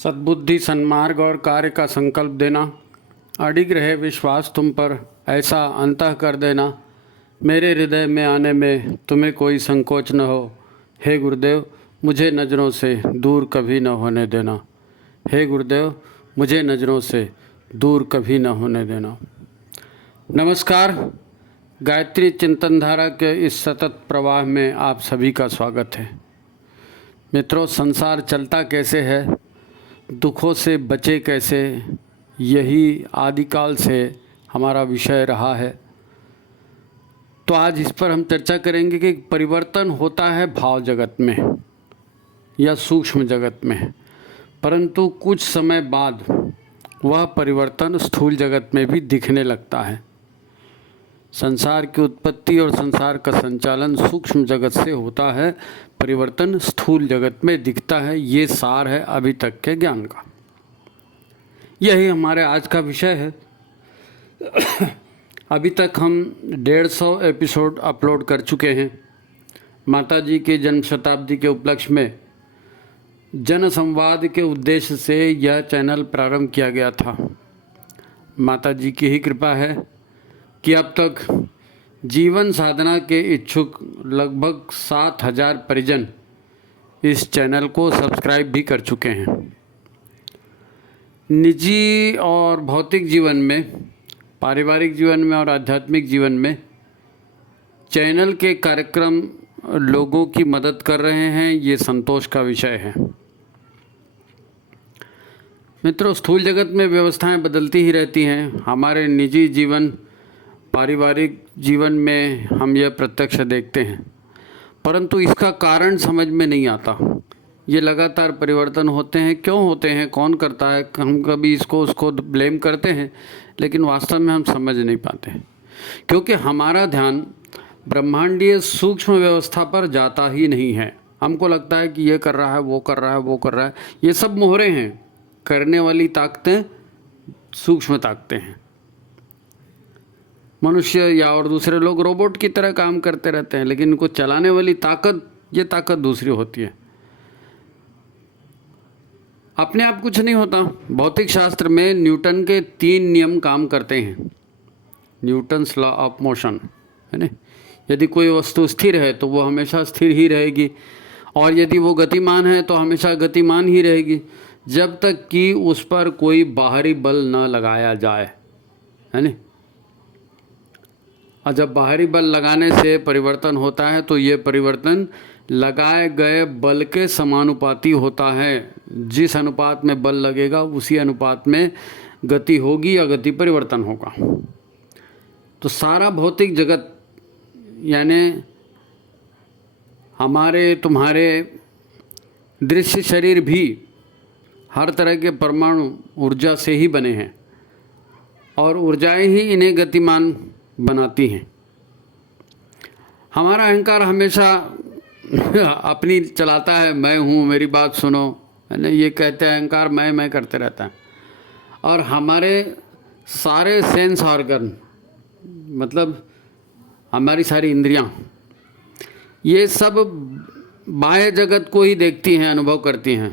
सद्बुद्धि, सन्मार्ग और कार्य का संकल्प देना, अडिग रहे विश्वास तुम पर, ऐसा अंतः कर देना, मेरे हृदय में आने में तुम्हें कोई संकोच न हो। हे गुरुदेव, मुझे नज़रों से दूर कभी न होने देना। हे गुरुदेव, मुझे नज़रों से दूर कभी न होने देना। नमस्कार, गायत्री चिंतन धारा के इस सतत प्रवाह में आप सभी का स्वागत है। मित्रों, संसार चलता कैसे है, दुखों से बचे कैसे, यही आदिकाल से हमारा विषय रहा है। तो आज इस पर हम चर्चा करेंगे कि परिवर्तन होता है भाव जगत में या सूक्ष्म जगत में, परंतु कुछ समय बाद वह परिवर्तन स्थूल जगत में भी दिखने लगता है। संसार की उत्पत्ति और संसार का संचालन सूक्ष्म जगत से होता है, परिवर्तन स्थूल जगत में दिखता है। ये सार है अभी तक के ज्ञान का। यही हमारे आज का विषय है। अभी तक हम 150 एपिसोड अपलोड कर चुके हैं। माता जी के जन्म शताब्दी के उपलक्ष्य में जन संवाद के उद्देश्य से यह चैनल प्रारंभ किया गया था। माता जी की ही कृपा है कि अब तक जीवन साधना के इच्छुक लगभग 7,000 परिजन इस चैनल को सब्सक्राइब भी कर चुके हैं। निजी और भौतिक जीवन में, पारिवारिक जीवन में और आध्यात्मिक जीवन में चैनल के कार्यक्रम लोगों की मदद कर रहे हैं, ये संतोष का विषय है। मित्रों, स्थूल जगत में व्यवस्थाएं बदलती ही रहती हैं। हमारे निजी जीवन, पारिवारिक जीवन में हम यह प्रत्यक्ष देखते हैं, परंतु इसका कारण समझ में नहीं आता। ये लगातार परिवर्तन होते हैं, क्यों होते हैं, कौन करता है। हम कभी इसको उसको ब्लेम करते हैं, लेकिन वास्तव में हम समझ नहीं पाते, क्योंकि हमारा ध्यान ब्रह्मांडीय सूक्ष्म व्यवस्था पर जाता ही नहीं है। हमको लगता है कि ये कर रहा है, वो कर रहा है, वो कर रहा है। ये सब मोहरे हैं, करने वाली ताकतें सूक्ष्म ताकतें हैं। मनुष्य या और दूसरे लोग रोबोट की तरह काम करते रहते हैं, लेकिन इनको चलाने वाली ताकत, ये ताकत दूसरी होती है। अपने आप कुछ नहीं होता। भौतिक शास्त्र में न्यूटन के 3 नियम काम करते हैं। न्यूटन्स लॉ ऑफ मोशन, है ना। यदि कोई वस्तु स्थिर है तो वो हमेशा स्थिर ही रहेगी, और यदि वो गतिमान है तो हमेशा गतिमान ही रहेगी, जब तक कि उस पर कोई बाहरी बल न लगाया जाए, है ना। और जब बाहरी बल लगाने से परिवर्तन होता है तो ये परिवर्तन लगाए गए बल के समानुपाती होता है। जिस अनुपात में बल लगेगा उसी अनुपात में गति होगी या गति परिवर्तन होगा। तो सारा भौतिक जगत, यानी हमारे तुम्हारे दृश्य शरीर भी हर तरह के परमाणु ऊर्जा से ही बने हैं, और ऊर्जाएं ही इन्हें गतिमान बनाती हैं। हमारा अहंकार हमेशा अपनी चलाता है, मैं हूँ, मेरी बात सुनो, है ना। ये कहते हैं अहंकार, मैं करते रहता है। और हमारे सारे सेंस ऑर्गन, मतलब हमारी सारी इंद्रियां, ये सब बाह्य जगत को ही देखती हैं, अनुभव करती हैं,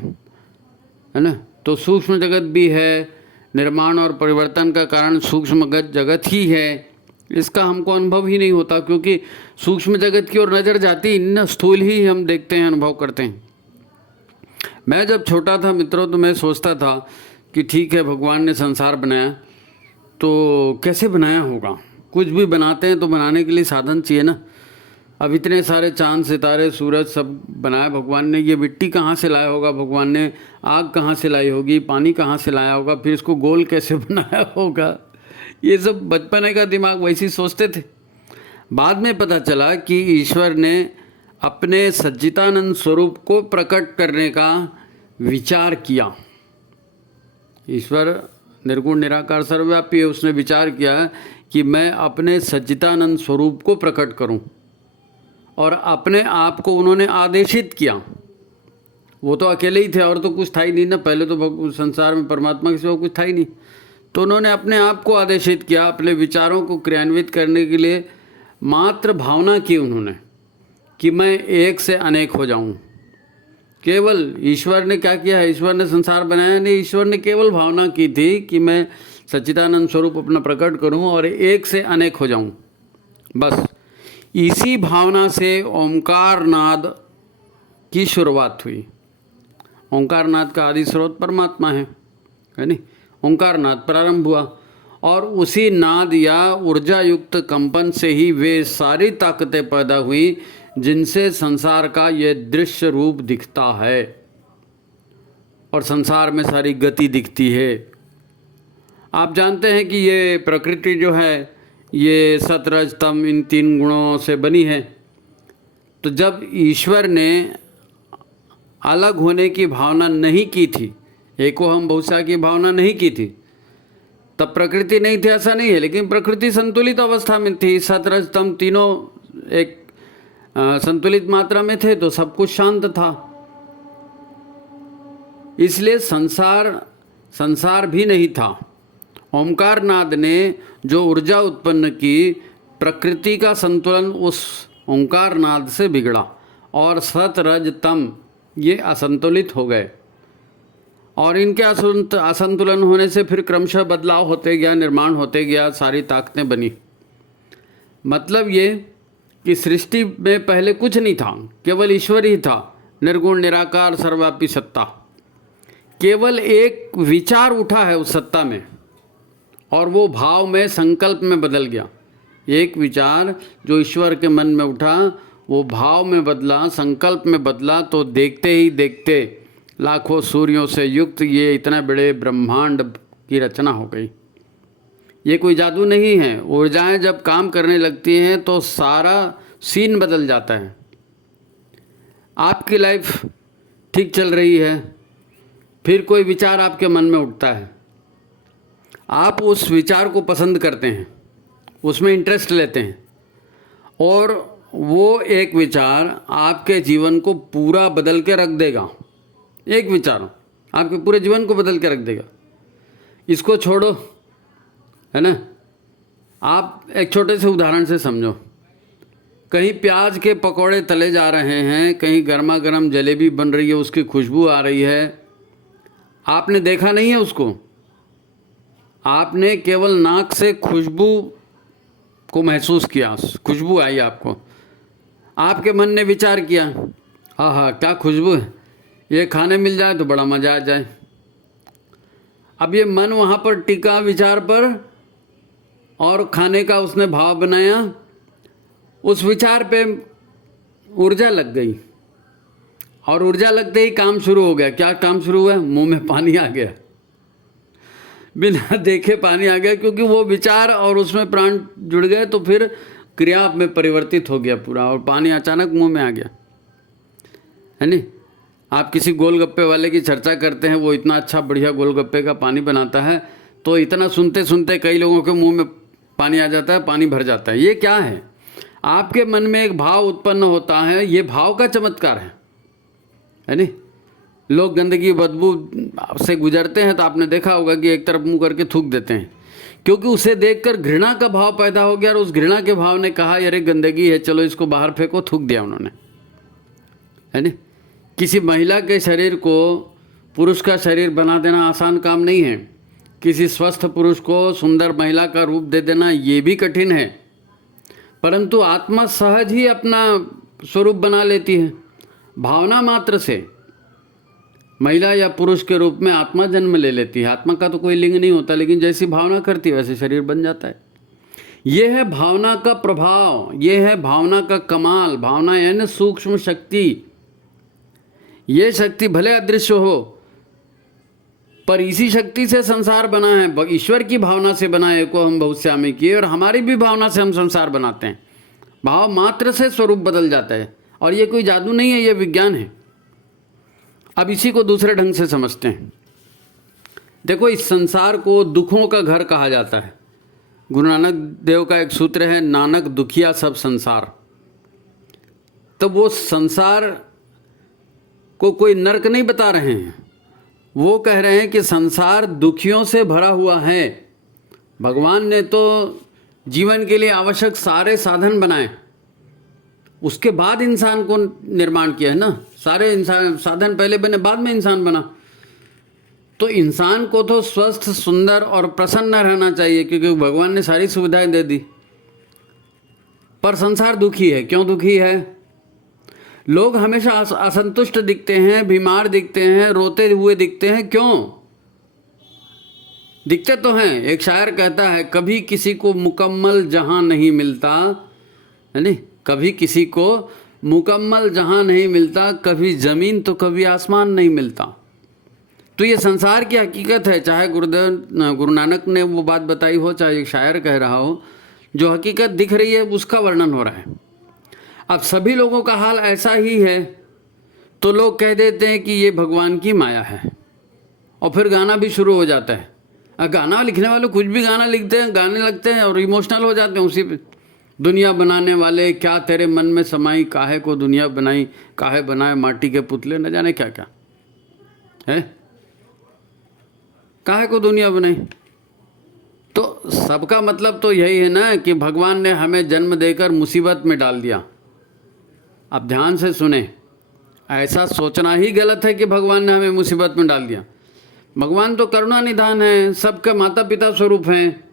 है ना। तो सूक्ष्म जगत भी है, निर्माण और परिवर्तन का कारण सूक्ष्म जगत ही है। इसका हमको अनुभव ही नहीं होता, क्योंकि सूक्ष्म जगत की ओर नज़र जाती ही न, स्थूल ही हम देखते हैं, अनुभव करते हैं। मैं जब छोटा था मित्रों, तो मैं सोचता था कि ठीक है, भगवान ने संसार बनाया तो कैसे बनाया होगा। कुछ भी बनाते हैं तो बनाने के लिए साधन चाहिए ना। अब इतने सारे चांद, सितारे, सूरज सब बनाया भगवान ने, ये मिट्टी कहाँ से लाया होगा भगवान ने, आग कहाँ से लाई होगी, पानी कहाँ से लाया होगा, फिर इसको गोल कैसे बनाया होगा। ये सब बचपने का दिमाग वैसे ही सोचते थे। बाद में पता चला कि ईश्वर ने अपने सच्चिदानंद स्वरूप को प्रकट करने का विचार किया। ईश्वर निर्गुण निराकार सर्वव्यापी है। उसने विचार किया कि मैं अपने सच्चिदानंद स्वरूप को प्रकट करूं, और अपने आप को उन्होंने आदेशित किया। वो तो अकेले ही थे, और तो कुछ था ही नहीं ना। पहले तो संसार में परमात्मा के सिवा कुछ था ही नहीं। तो उन्होंने अपने आप को आदेशित किया, अपने विचारों को क्रियान्वित करने के लिए मात्र भावना की उन्होंने कि मैं एक से अनेक हो जाऊं, केवल ईश्वर ने क्या किया है, ईश्वर ने संसार बनाया नहीं, ईश्वर ने केवल भावना की थी कि मैं सच्चिदानंद स्वरूप अपना प्रकट करूं और एक से अनेक हो जाऊं। बस इसी भावना से ओंकार नाद की शुरुआत हुई। ओंकार नाद का आदि स्रोत परमात्मा है नहीं, ओंकार नाद प्रारंभ हुआ और उसी नाद या ऊर्जा युक्त कंपन से ही वे सारी ताकतें पैदा हुई जिनसे संसार का ये दृश्य रूप दिखता है और संसार में सारी गति दिखती है। आप जानते हैं कि ये प्रकृति जो है ये सत रज तम इन 3 गुणों से बनी है। तो जब ईश्वर ने अलग होने की भावना नहीं की थी, एको हम बहुशा की भावना नहीं की थी, तब प्रकृति नहीं थी ऐसा नहीं है, लेकिन प्रकृति संतुलित अवस्था में थी। सत रज तम तीनों एक संतुलित मात्रा में थे तो सब कुछ शांत था। इसलिए संसार भी नहीं था। ओंकार नाद ने जो ऊर्जा उत्पन्न की, प्रकृति का संतुलन उस ओंकार नाद से बिगड़ा और सत रज तम ये असंतुलित हो गए और इनके असंतुलन होने से फिर क्रमशः बदलाव होते गया, निर्माण होते गया, सारी ताकतें बनी। मतलब ये कि सृष्टि में पहले कुछ नहीं था, केवल ईश्वर ही था, निर्गुण निराकार सर्वव्यापी सत्ता। केवल एक विचार उठा है उस सत्ता में और वो भाव में, संकल्प में बदल गया। एक विचार जो ईश्वर के मन में उठा वो भाव में बदला, संकल्प में बदला, तो देखते ही देखते लाखों सूर्यों से युक्त ये इतने बड़े ब्रह्मांड की रचना हो गई। ये कोई जादू नहीं है। ऊर्जाएं जब काम करने लगती हैं तो सारा सीन बदल जाता है। आपकी लाइफ ठीक चल रही है, फिर कोई विचार आपके मन में उठता है, आप उस विचार को पसंद करते हैं, उसमें इंटरेस्ट लेते हैं और वो एक विचार आपके जीवन को पूरा बदल के रख देगा। एक विचार आपके पूरे जीवन को बदल के रख देगा। इसको छोड़ो, है ना। आप एक छोटे से उदाहरण से समझो। कहीं प्याज के पकौड़े तले जा रहे हैं, कहीं गर्मा गर्म जलेबी बन रही है, उसकी खुशबू आ रही है, आपने देखा नहीं है उसको, आपने केवल नाक से खुशबू को महसूस किया, खुशबू आई आपको, आपके मन ने विचार किया, हाँ क्या खुशबू है, ये खाने मिल जाए तो बड़ा मज़ा आ जाए। अब ये मन वहाँ पर टिका विचार पर और खाने का उसने भाव बनाया, उस विचार पे ऊर्जा लग गई और ऊर्जा लगते ही काम शुरू हो गया। क्या काम शुरू हुआ? मुंह में पानी आ गया, बिना देखे पानी आ गया, क्योंकि वो विचार और उसमें प्राण जुड़ गए तो फिर क्रिया में परिवर्तित हो गया पूरा और पानी अचानक मुंह में आ गया, है नहीं। आप किसी गोलगप्पे वाले की चर्चा करते हैं, वो इतना अच्छा बढ़िया गोलगप्पे का पानी बनाता है, तो इतना सुनते सुनते कई लोगों के मुंह में पानी आ जाता है, पानी भर जाता है। ये क्या है? आपके मन में एक भाव उत्पन्न होता है, ये भाव का चमत्कार है नहीं। लोग गंदगी बदबू से गुजरते हैं तो आपने देखा होगा कि एक तरफ मुंह करके थूक देते हैं, क्योंकि उसे देखकर घृणा का भाव पैदा हो गया और उस घृणा के भाव ने कहा अरे गंदगी है, चलो इसको बाहर फेंको, थूक दिया उन्होंने, है नहीं। किसी महिला के शरीर को पुरुष का शरीर बना देना आसान काम नहीं है। किसी स्वस्थ पुरुष को सुंदर महिला का रूप दे देना ये भी कठिन है, परंतु आत्मा सहज ही अपना स्वरूप बना लेती है। भावना मात्र से महिला या पुरुष के रूप में आत्मा जन्म ले लेती है। आत्मा का तो कोई लिंग नहीं होता, लेकिन जैसी भावना करती है वैसे शरीर बन जाता है। ये है भावना का प्रभाव, ये है भावना का कमाल। भावना यानी सूक्ष्म शक्ति। ये शक्ति भले अदृश्य हो, पर इसी शक्ति से संसार बना है। ईश्वर की भावना से बना है को हम बहुश्यामी किए, और हमारी भी भावना से हम संसार बनाते हैं। भाव मात्र से स्वरूप बदल जाता है, और ये कोई जादू नहीं है, ये विज्ञान है। अब इसी को दूसरे ढंग से समझते हैं। देखो, इस संसार को दुखों का घर कहा जाता है। गुरु नानक देव का एक सूत्र है, नानक दुखिया सब संसार। तो वो संसार को कोई नरक नहीं बता रहे हैं, वो कह रहे हैं कि संसार दुखियों से भरा हुआ है। भगवान ने तो जीवन के लिए आवश्यक सारे साधन बनाए, उसके बाद इंसान को निर्माण किया है ना। सारे इंसान साधन पहले बने, बाद में इंसान बना। तो इंसान को तो स्वस्थ, सुंदर और प्रसन्न रहना चाहिए, क्योंकि भगवान ने सारी सुविधाएं दे दी। पर संसार दुखी है। क्यों दुखी है? लोग हमेशा असंतुष्ट दिखते हैं, बीमार दिखते हैं, रोते हुए दिखते हैं। क्यों दिखते? तो हैं। एक शायर कहता है, कभी किसी को मुकम्मल जहां नहीं मिलता, है नहीं, कभी किसी को मुकम्मल जहां नहीं मिलता, कभी ज़मीन तो कभी आसमान नहीं मिलता। तो ये संसार की हकीकत है। चाहे गुरु नानक ने वो बात बताई हो, चाहे एक शायर कह रहा हो, जो हकीकत दिख रही है उसका वर्णन हो रहा है। अब सभी लोगों का हाल ऐसा ही है, तो लोग कह देते हैं कि ये भगवान की माया है, और फिर गाना भी शुरू हो जाता है। गाना लिखने वाले कुछ भी गाना लिखते हैं, गाने लगते हैं और इमोशनल हो जाते हैं उसी पे। दुनिया बनाने वाले, क्या तेरे मन में समाई, काहे को दुनिया बनाई, काहे बनाए माटी के पुतले, न जाने क्या क्या है, काहे को दुनिया बनाई। तो सबका मतलब तो यही है ना कि भगवान ने हमें जन्म देकर मुसीबत में डाल दिया। अब ध्यान से सुने, ऐसा सोचना ही गलत है कि भगवान ने हमें मुसीबत में डाल दिया। भगवान तो करुणा निधान है, सबके माता पिता स्वरूप हैं,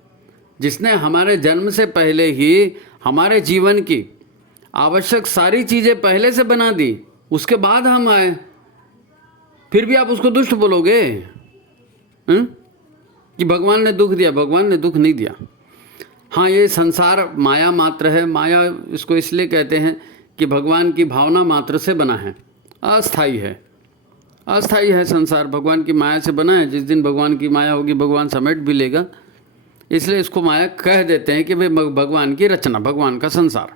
जिसने हमारे जन्म से पहले ही हमारे जीवन की आवश्यक सारी चीज़ें पहले से बना दी, उसके बाद हम आए। फिर भी आप उसको दुष्ट बोलोगे कि भगवान ने दुख दिया। भगवान ने दुख नहीं दिया। हाँ, ये संसार माया मात्र है। माया इसको इसलिए कहते हैं कि भगवान की भावना मात्र से बना है, अस्थाई है। अस्थाई है संसार, भगवान की माया से बना है। जिस दिन भगवान की माया होगी, भगवान समेट भी लेगा, इसलिए इसको माया कह देते हैं कि भाई भगवान की रचना, भगवान का संसार।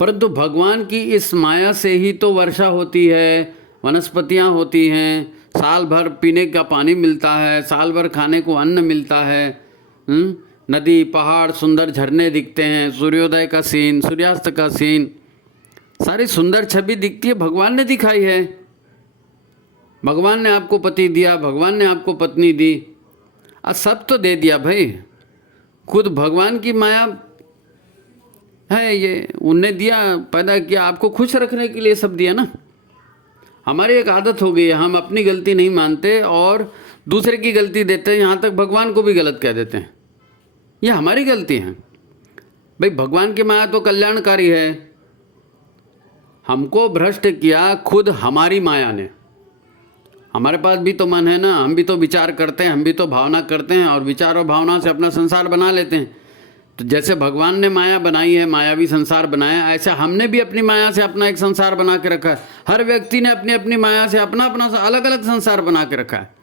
परंतु भगवान की इस माया से ही तो वर्षा होती है, वनस्पतियाँ होती हैं, साल भर पीने का पानी मिलता है, साल भर खाने को अन्न मिलता है, नदी, पहाड़, सुंदर झरने दिखते हैं, सूर्योदय का सीन, सूर्यास्त का सीन, सारी सुंदर छवि दिखती है, भगवान ने दिखाई है। भगवान ने आपको पति दिया, भगवान ने आपको पत्नी दी, सब तो दे दिया भाई। खुद भगवान की माया है ये, उनने दिया, पैदा किया, आपको खुश रखने के लिए सब दिया ना। हमारी एक आदत हो गई है, हम अपनी गलती नहीं मानते और दूसरे की गलती देते हैं, यहाँ तक भगवान को भी गलत कह देते हैं। ये हमारी गलती है भाई। भगवान की माया तो कल्याणकारी है, हमको भ्रष्ट किया खुद हमारी माया ने। हमारे पास भी तो मन है ना, हम भी तो विचार करते हैं, हम भी तो भावना करते हैं, और विचार और भावना से अपना संसार बना लेते हैं। तो जैसे भगवान ने माया बनाई है, मायावी संसार बनाया, ऐसे हमने भी अपनी माया से अपना एक संसार बना के रखा है। हर व्यक्ति ने अपनी अपनी माया से अपना अपना अलग अलग संसार बना के रखा है।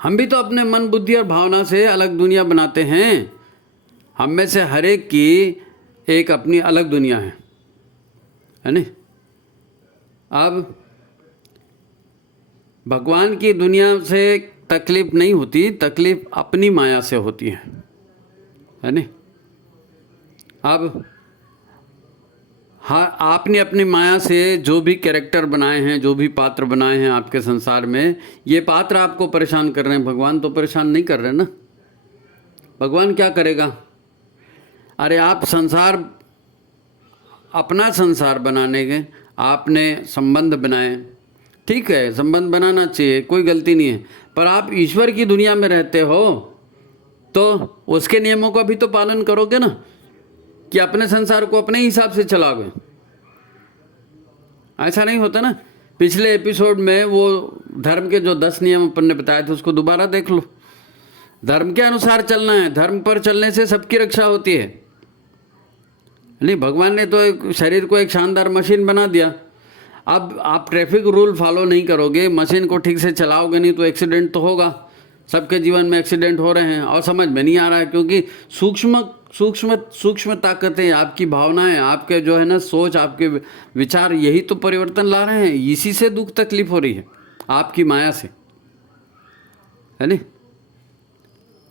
हम भी तो अपने मन, बुद्धि और भावना से अलग दुनिया बनाते हैं। हम में से हर एक की एक अपनी अलग दुनिया है नहीं? अब भगवान की दुनिया से तकलीफ नहीं होती, तकलीफ अपनी माया से होती है नहीं? अब हाँ, आपने अपनी माया से जो भी कैरेक्टर बनाए हैं, जो भी पात्र बनाए हैं आपके संसार में, ये पात्र आपको परेशान कर रहे हैं। भगवान तो परेशान नहीं कर रहे ना। भगवान क्या करेगा? अरे आप संसार, अपना संसार बनाने के आपने संबंध बनाए, ठीक है, संबंध बनाना चाहिए, कोई गलती नहीं है। पर आप ईश्वर की दुनिया में रहते हो तो उसके नियमों का भी तो पालन करोगे ना, कि अपने संसार को अपने हिसाब से चलाओगे। ऐसा नहीं होता ना। पिछले एपिसोड में वो धर्म के जो 10 नियम अपन ने बताए थे, उसको दोबारा देख लो। धर्म के अनुसार चलना है, धर्म पर चलने से सबकी रक्षा होती है नहीं? भगवान ने तो एक शरीर को एक शानदार मशीन बना दिया। अब आप ट्रैफिक रूल फॉलो नहीं करोगे, मशीन को ठीक से चलाओगे नहीं, तो एक्सीडेंट तो होगा। सबके जीवन में एक्सीडेंट हो रहे हैं और समझ में नहीं आ रहा है, क्योंकि सूक्ष्म ताकतें, आपकी भावनाएं, आपके जो है ना सोच, आपके विचार, यही तो परिवर्तन ला रहे हैं। इसी से दुख तकलीफ हो रही है, आपकी माया से, है नहीं?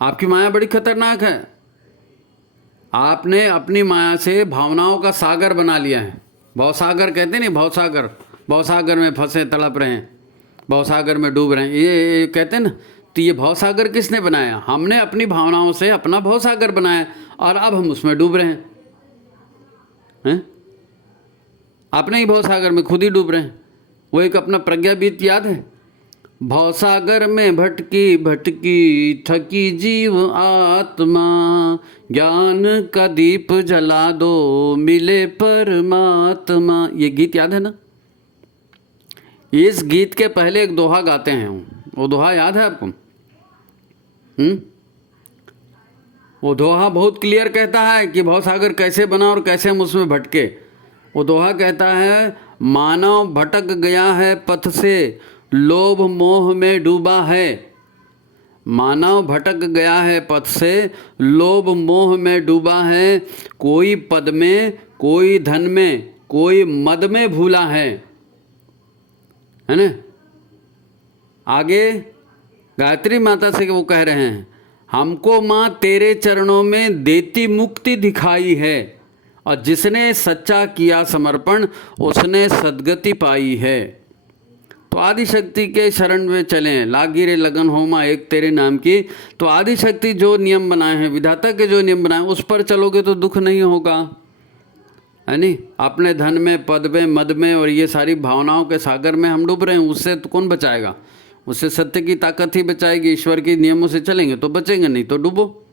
आपकी माया बड़ी खतरनाक है। आपने अपनी माया से भावनाओं का सागर बना लिया है। भवसागर कहते नहीं, भवसागर, भवसागर में फंसे तड़प रहे हैं, भवसागर में डूब रहे हैं, ये कहते हैं ना। तो ये भवसागर किसने बनाया? हमने अपनी भावनाओं से अपना भवसागर बनाया और अब हम उसमें डूब रहे हैं। अपने ही भवसागर में खुद ही डूब रहे हैं। वो एक अपना प्रज्ञाबीत याद है, भवसागर में भटकी भटकी थकी जीव आत्मा, ज्ञान का दीप जला दो मिले परमात्मा। ये गीत याद है ना? इस गीत के पहले एक दोहा गाते हैं, वो दोहा याद है आपको? वो दोहा बहुत क्लियर कहता है कि भवसागर कैसे बना और कैसे हम उसमें भटके। वो दोहा कहता है, मानव भटक गया है पथ से, लोभ मोह में डूबा है। मानव भटक गया है पथ से, लोभ मोह में डूबा है। कोई पद में, कोई धन में, कोई मद में भूला है ना? आगे गायत्री माता से वो कह रहे हैं, हमको माँ तेरे चरणों में देती मुक्ति दिखाई है, और जिसने सच्चा किया समर्पण उसने सद्गति पाई है। तो आदिशक्ति के शरण में चलें, लागिरे लगन हो माँ एक तेरे नाम की। तो आदिशक्ति जो नियम बनाए हैं, विधाता के जो नियम बनाए, उस पर चलोगे तो दुख नहीं होगा, है नहीं? अपने धन में, पद में, मद में और ये सारी भावनाओं के सागर में हम डूब रहे हैं, उससे तो कौन बचाएगा? उससे सत्य की ताकत ही बचाएगी। ईश्वर के नियमों से चलेंगे तो बचेंगे, नहीं तो डूबो।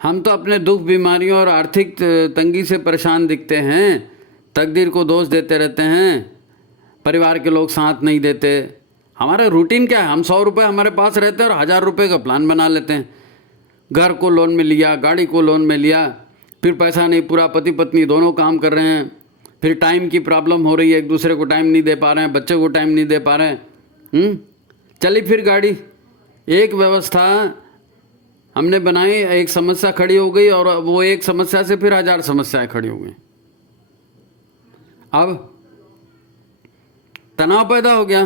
हम तो अपने दुख, बीमारियों और आर्थिक तंगी से परेशान दिखते हैं, तकदीर को दोष देते रहते हैं, परिवार के लोग साथ नहीं देते। हमारा रूटीन क्या है? हम 100 रुपये हमारे पास रहते हैं और 1000 रुपये का प्लान बना लेते हैं। घर को लोन में लिया, गाड़ी को लोन में लिया, फिर पैसा नहीं पूरा, पति पत्नी दोनों काम कर रहे हैं, फिर टाइम की प्रॉब्लम हो रही है, एक दूसरे को टाइम नहीं दे पा रहे हैं, बच्चे को टाइम नहीं दे पा रहे हैं। चली फिर गाड़ी, एक व्यवस्था हमने बनाई, एक समस्या खड़ी हो गई और वो एक समस्या से फिर 1000 समस्याएं खड़ी हो गई। अब तनाव पैदा हो गया।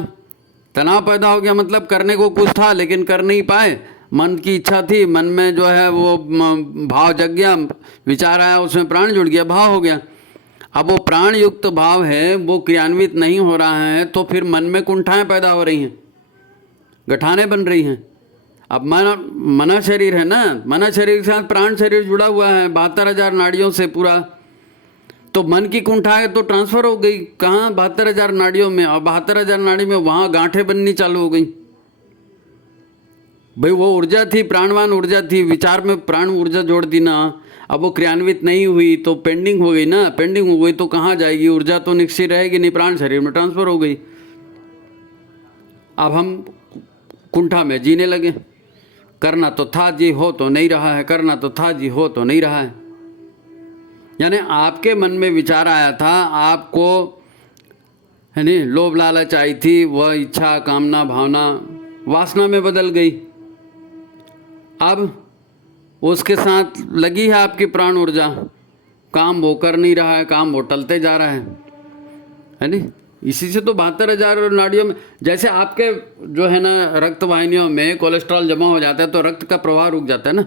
तनाव पैदा हो गया मतलब करने को कुछ था लेकिन कर नहीं पाए। मन की इच्छा थी, मन में जो है वो भाव जग गया, विचार आया, उसमें प्राण जुड़ गया, भाव हो गया। अब वो प्राण युक्त भाव है, वो क्रियान्वित नहीं हो रहा है, तो फिर मन में कुंठाएं पैदा हो रही हैं, गठाने बन रही हैं। अब मना शरीर है ना, मना शरीर के साथ प्राण शरीर जुड़ा हुआ है 72,000 नाड़ियों से पूरा। तो मन की कुंठाएं तो ट्रांसफर हो गई कहाँ? 72,000 नाड़ियों में, और 72,000 नाड़ी में वहाँ गांठें बननी चालू हो गई। भाई वो ऊर्जा थी, प्राणवान ऊर्जा थी, विचार में प्राण ऊर्जा जोड़ दी ना, अब वो क्रियान्वित नहीं हुई तो पेंडिंग हो गई ना। पेंडिंग हो गई तो कहाँ जाएगी? ऊर्जा तो निश्चित रहेगी नहीं, प्राण शरीर में ट्रांसफर हो गई। अब हम कुंठा में जीने लगे, करना तो था जी, हो तो नहीं रहा है, करना तो था जी, हो तो नहीं रहा है। यानी आपके मन में विचार आया था, आपको है नहीं लोभ लालच आई थी, वह इच्छा, कामना, भावना वासना में बदल गई। अब उसके साथ लगी है आपकी प्राण ऊर्जा, काम वो कर नहीं रहा है, काम वो टलते जा रहा है नहीं? इसी से तो 72,000 नाड़ियों में, जैसे आपके जो है ना रक्त वाहिनियों में कोलेस्ट्रॉल जमा हो जाता है तो रक्त का प्रवाह रुक जाता है ना,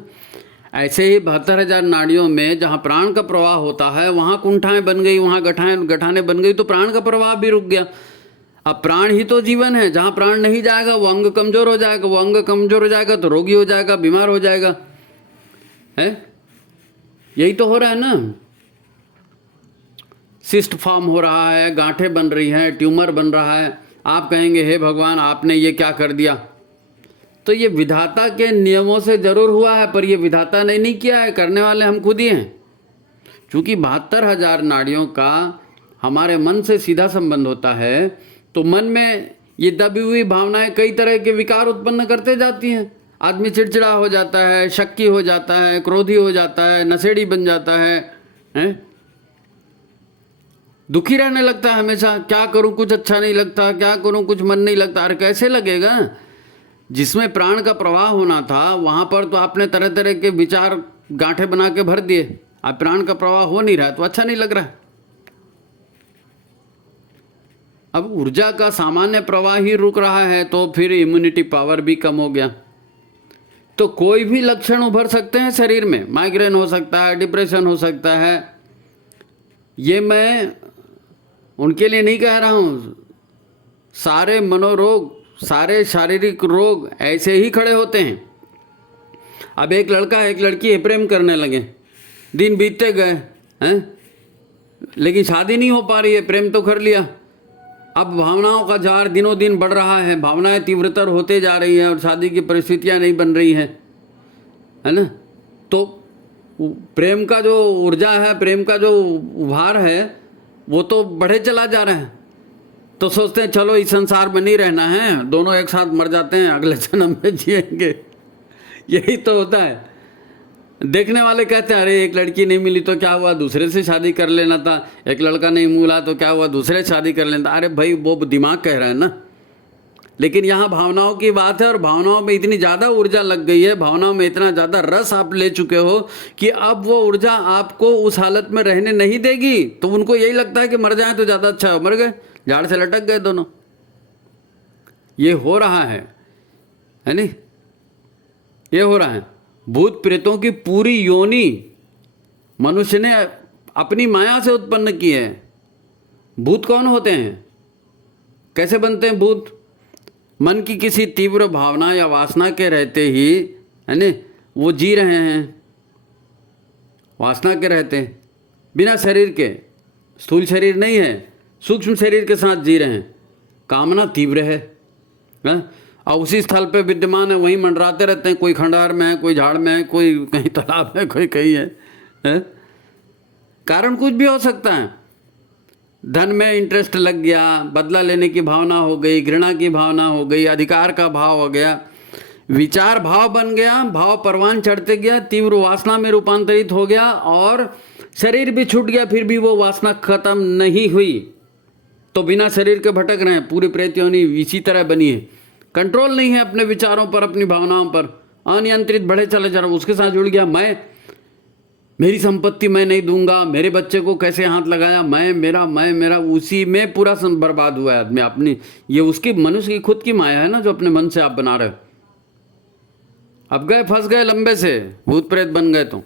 ऐसे ही 72,000 नाड़ियों में जहाँ प्राण का प्रवाह होता है वहाँ कुंठाएं बन गई, वहाँ गठाने बन गई, तो प्राण का प्रवाह भी रुक गया। अब प्राण ही तो जीवन है, जहाँ प्राण नहीं जाएगा वो अंग कमजोर हो जाएगा, वो अंग कमजोर हो जाएगा तो रोगी हो जाएगा, बीमार हो जाएगा, है? यही तो हो रहा है ना। सिस्ट फॉर्म हो रहा है, गांठें बन रही हैं, ट्यूमर बन रहा है। आप कहेंगे हे भगवान आपने ये क्या कर दिया? तो ये विधाता के नियमों से जरूर हुआ है, पर ये विधाता ने नहीं किया है, करने वाले हम खुद ही हैं। चूँकि 72,000 नाड़ियों का हमारे मन से सीधा संबंध होता है, तो मन में ये दबी हुई भावनाएं कई तरह के विकार उत्पन्न करते जाती हैं। आदमी चिड़चिड़ा हो जाता है, शक्की हो जाता है, क्रोधी हो जाता है, नशेड़ी बन जाता है? दुखी रहने लगता है हमेशा, क्या करूं कुछ अच्छा नहीं लगता, क्या करूं कुछ मन नहीं लगता। अरे कैसे लगेगा? जिसमें प्राण का प्रवाह होना था वहाँ पर तो आपने तरह तरह के विचार गांठें बना के भर दिए। अब प्राण का प्रवाह हो नहीं रहा है तो अच्छा नहीं लग रहा है। अब ऊर्जा का सामान्य प्रवाह ही रुक रहा है तो फिर इम्यूनिटी पावर भी कम हो गया। तो कोई भी लक्षण उभर सकते हैं शरीर में, माइग्रेन हो सकता है, डिप्रेशन हो सकता है। ये मैं उनके लिए नहीं कह रहा हूँ, सारे मनोरोग, सारे शारीरिक रोग ऐसे ही खड़े होते हैं। अब एक लड़का एक लड़की प्रेम करने लगे, दिन बीतते गए हैं, लेकिन शादी नहीं हो पा रही है, प्रेम तो कर लिया। अब भावनाओं का जार दिनों दिन बढ़ रहा है, भावनाएं तीव्रतर होते जा रही हैं और शादी की परिस्थितियां नहीं बन रही हैं, है ना। तो प्रेम का जो ऊर्जा है, प्रेम का जो उभार है, वो तो बढ़े चला जा रहा है। तो सोचते हैं चलो इस संसार में नहीं रहना है, दोनों एक साथ मर जाते हैं, अगले जन्म में जिएंगे। यही तो होता है। देखने वाले कहते हैं अरे एक लड़की नहीं मिली तो क्या हुआ, दूसरे से शादी कर लेना था, एक लड़का नहीं मिला तो क्या हुआ, दूसरे से शादी कर लेना था। अरे भाई वो दिमाग कह रहा है ना। लेकिन यहाँ भावनाओं की बात है और भावनाओं में इतनी ज़्यादा ऊर्जा लग गई है, भावनाओं में इतना ज़्यादा रस आप ले चुके हो कि अब वो ऊर्जा आपको उस हालत में रहने नहीं देगी। तो उनको यही लगता है कि मर जाए तो ज़्यादा अच्छा है, मर गए, झाड़ से लटक गए दोनों। ये हो रहा है नहीं, ये हो रहा है। भूत प्रेतों की पूरी योनि मनुष्य ने अपनी माया से उत्पन्न की है। भूत कौन होते हैं, कैसे बनते हैं भूत? मन की किसी तीव्र भावना या वासना के रहते ही, है ना, वो जी रहे हैं, वासना के रहते हैं, बिना शरीर के, स्थूल शरीर नहीं है, सूक्ष्म शरीर के साथ जी रहे हैं। कामना तीव्र है, और उसी स्थल पे विद्यमान है, वहीं मंडराते रहते हैं। कोई खंडहर में है, कोई झाड़ में है, कोई कहीं तालाब में, कोई कहीं है? कारण कुछ भी हो सकता है। धन में इंटरेस्ट लग गया, बदला लेने की भावना हो गई, घृणा की भावना हो गई, अधिकार का भाव हो गया, विचार भाव बन गया, भाव परवान चढ़ते गया, तीव्र वासना में रूपांतरित हो गया और शरीर भी छूट गया, फिर भी वो वासना खत्म नहीं हुई। तो बिना शरीर के भटक रहे हैं। पूरी प्रेत योनि इसी तरह बनी है। कंट्रोल नहीं है अपने विचारों पर, अपनी भावनाओं पर, अनियंत्रित बढ़े चले जा रहे। उसके साथ जुड़ गया मैं, मेरी संपत्ति मैं नहीं दूंगा, मेरे बच्चे को कैसे हाथ लगाया, मैं मेरा, उसी में पूरा बर्बाद हुआ है आदमी। अपनी, ये उसकी, मनुष्य की खुद की माया है ना, जो अपने मन से आप बना रहे हो। अब गए, फंस गए लंबे से, भूत प्रेत बन गए। तो